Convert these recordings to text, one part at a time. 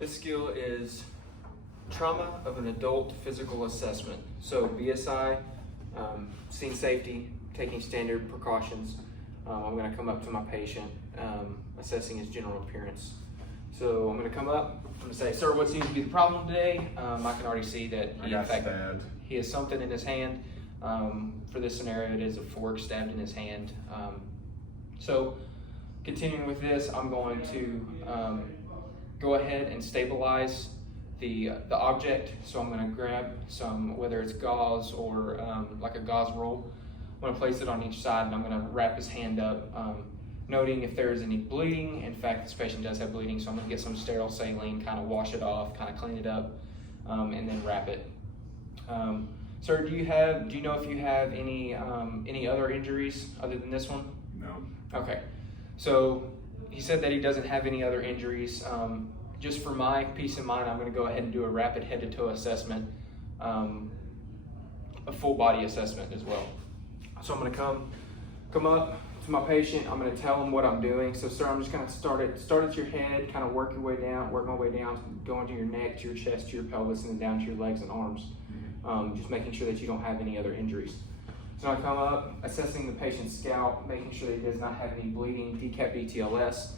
This skill is trauma of an adult physical assessment. So BSI, scene safety, taking standard precautions. I'm going to come up to my patient, assessing his general appearance. So I'm going to come up, I'm going to say, sir, what seems to be the problem today? I can already see that he has something in his hand. For this scenario, it is a fork stabbed in his hand. So continuing with this, I'm going to go ahead and stabilize the object. So I'm going to grab some, whether it's gauze or like a gauze roll. I'm going to place it on each side and I'm going to wrap his hand up, noting if there is any bleeding. In fact, this patient does have bleeding, so I'm going to get some sterile saline, kind of wash it off, kind of clean it up, and then wrap it. Sir, do you know if you have any other injuries other than this one? No. Okay. So he said that he doesn't have any other injuries. Just for my peace of mind, I'm going to go ahead and do a rapid head-to-toe assessment, a full body assessment as well. So I'm going to come up to my patient. I'm going to tell him what I'm doing. So sir, I'm just going to start at your head, kind of work my way down, going to your neck, to your chest, to your pelvis, and then down to your legs and arms. Just making sure that you don't have any other injuries. So I come up, assessing the patient's scalp, making sure that he does not have any bleeding, DCAP BTLS,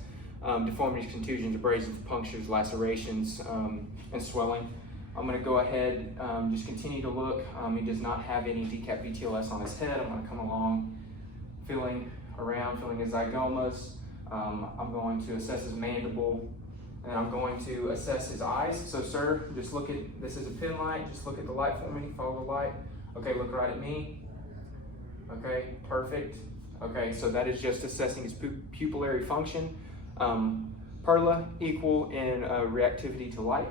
deformities, contusions, abrasions, punctures, lacerations, and swelling. I'm going to go ahead, just continue to look. He does not have any DCAP BTLS on his head. I'm going to come along, feeling his zygomas. I'm going to assess his mandible, and I'm going to assess his eyes. So sir, just look at, this is a pin light, just look at the light for me, follow the light. Okay, look right at me. Okay, perfect. Okay, so that is just assessing his pupillary function. Perla equal in reactivity to light.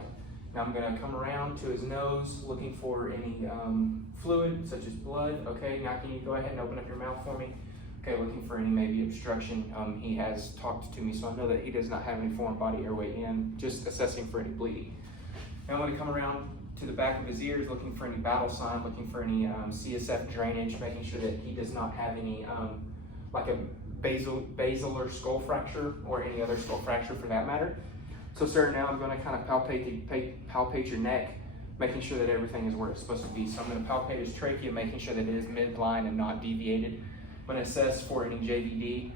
Now I'm going to come around to his nose, looking for any fluid, such as blood. Okay, now can you go ahead and open up your mouth for me? Okay, looking for any maybe obstruction. He has talked to me, so I know that he does not have any foreign body airway in, just assessing for any bleeding. Now I'm going to come around to the back of his ears, looking for any battle sign, looking for any CSF drainage, making sure that he does not have any, like a basilar skull fracture or any other skull fracture for that matter. So sir, now I'm going to kind of palpate your neck, making sure that everything is where it's supposed to be. So I'm going to palpate his trachea, making sure that it is midline and not deviated. I'm going to assess for any JVD.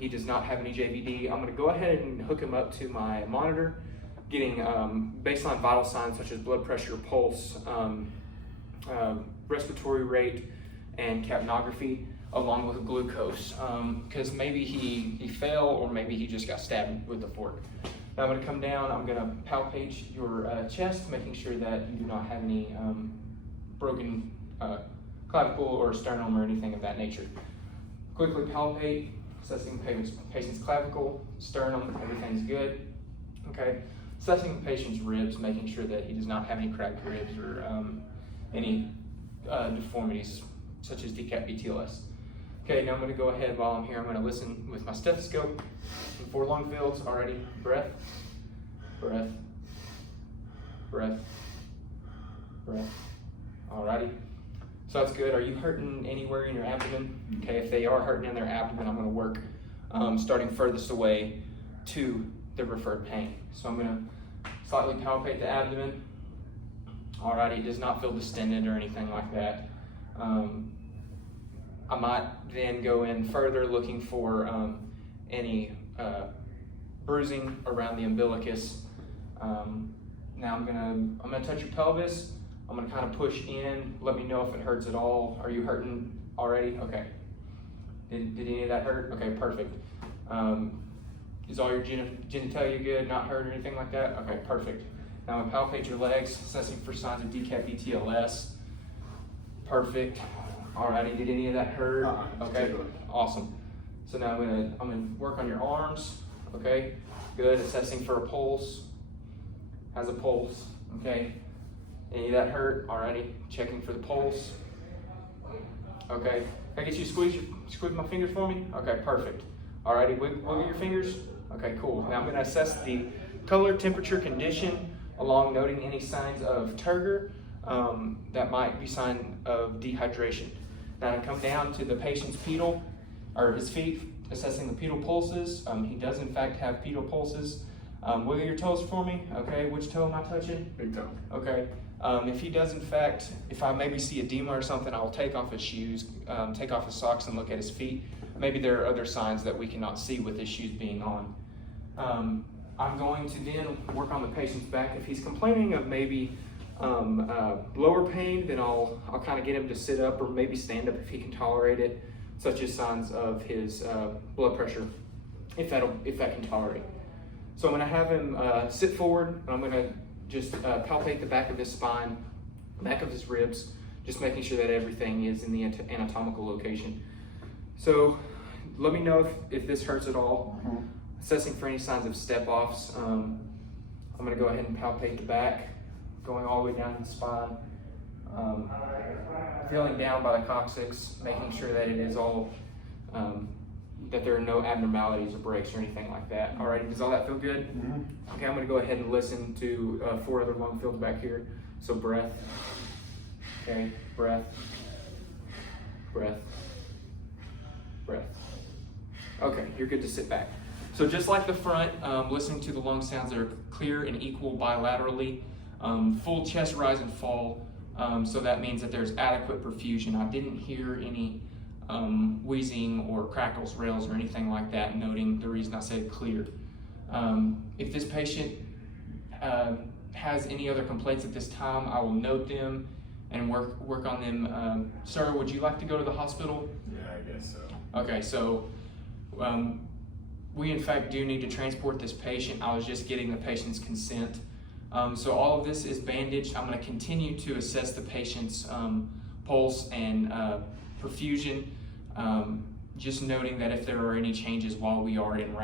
He does not have any JVD. I'm going to go ahead and hook him up to my monitor, getting baseline vital signs such as blood pressure, pulse, respiratory rate, and capnography, along with glucose, because maybe he fell or maybe he just got stabbed with the fork. Now I'm going to come down, I'm going to palpate your chest, making sure that you do not have any broken clavicle or sternum or anything of that nature. Quickly palpate, assessing the patient's clavicle, sternum, everything's good. Okay, assessing the patient's ribs, making sure that he does not have any cracked ribs or any deformities such as DCAP BTLS. Okay, now I'm going to go ahead while I'm here. I'm going to listen with my stethoscope. 4 lung fields already. Breath, breath, breath, breath. Alrighty. So that's good. Are you hurting anywhere in your abdomen? Okay, if they are hurting in their abdomen, I'm going to work starting furthest away to the referred pain. So I'm going to slightly palpate the abdomen. Alrighty, it does not feel distended or anything like that. I might then go in further looking for any bruising around the umbilicus. Now I'm gonna touch your pelvis. I'm gonna kind of push in. Let me know if it hurts at all. Are you hurting already? Okay. Did any of that hurt? Okay, perfect. Is all your genitalia good? Not hurt or anything like that? Okay, perfect. Now I'm gonna palpate your legs, assessing for signs of DCAP BTLS. Perfect. Alrighty, did any of that hurt? Okay, awesome. So now I'm gonna work on your arms. Okay, good. Assessing for a pulse. Has a pulse. Okay. Any of that hurt? Alrighty, checking for the pulse. Okay. Can I get you to squeeze my fingers for me? Okay, perfect. Alrighty, wiggle your fingers. Okay, cool. Now I'm gonna assess the color, temperature, condition, along noting any signs of turgor. That might be sign of dehydration. Now to come down to the patient's pedal, or his feet, assessing the pedal pulses. He does in fact have pedal pulses. Wiggle your toes for me. Okay, which toe am I touching? Big toe. Okay. If he does, in fact, if I maybe see edema or something, I'll take off his shoes, take off his socks, and look at his feet. Maybe there are other signs that we cannot see with his shoes being on. I'm going to then work on the patient's back. If he's complaining of maybe lower pain, then I'll kind of get him to sit up or maybe stand up if he can tolerate it, such as signs of his blood pressure, if that can tolerate it. So I'm going to have him sit forward, and I'm going to just palpate the back of his spine, back of his ribs, just making sure that everything is in the anatomical location. So let me know if this hurts at all. Assessing for any signs of step-offs. I'm going to go ahead and palpate the back, going all the way down the spine, feeling down by the coccyx, making sure that it is all, that there are no abnormalities or breaks or anything like that. All right, does all that feel good? Okay, I'm going to go ahead and listen to 4 other lung fills back here. So breath, okay, breath, breath, breath. Okay, you're good to sit back. So just like the front, listening to the lung sounds that are clear and equal bilaterally, full chest rise and fall, so that means that there's adequate perfusion. I didn't hear any wheezing or crackles, rails, or anything like that, noting the reason I said clear. If this patient has any other complaints at this time, I will note them and work on them. Sir, would you like to go to the hospital? Yeah, I guess so. Okay, so we in fact do need to transport this patient. I was just getting the patient's consent. So all of this is bandaged. I'm going to continue to assess the patient's pulse and perfusion, just noting that if there are any changes while we are in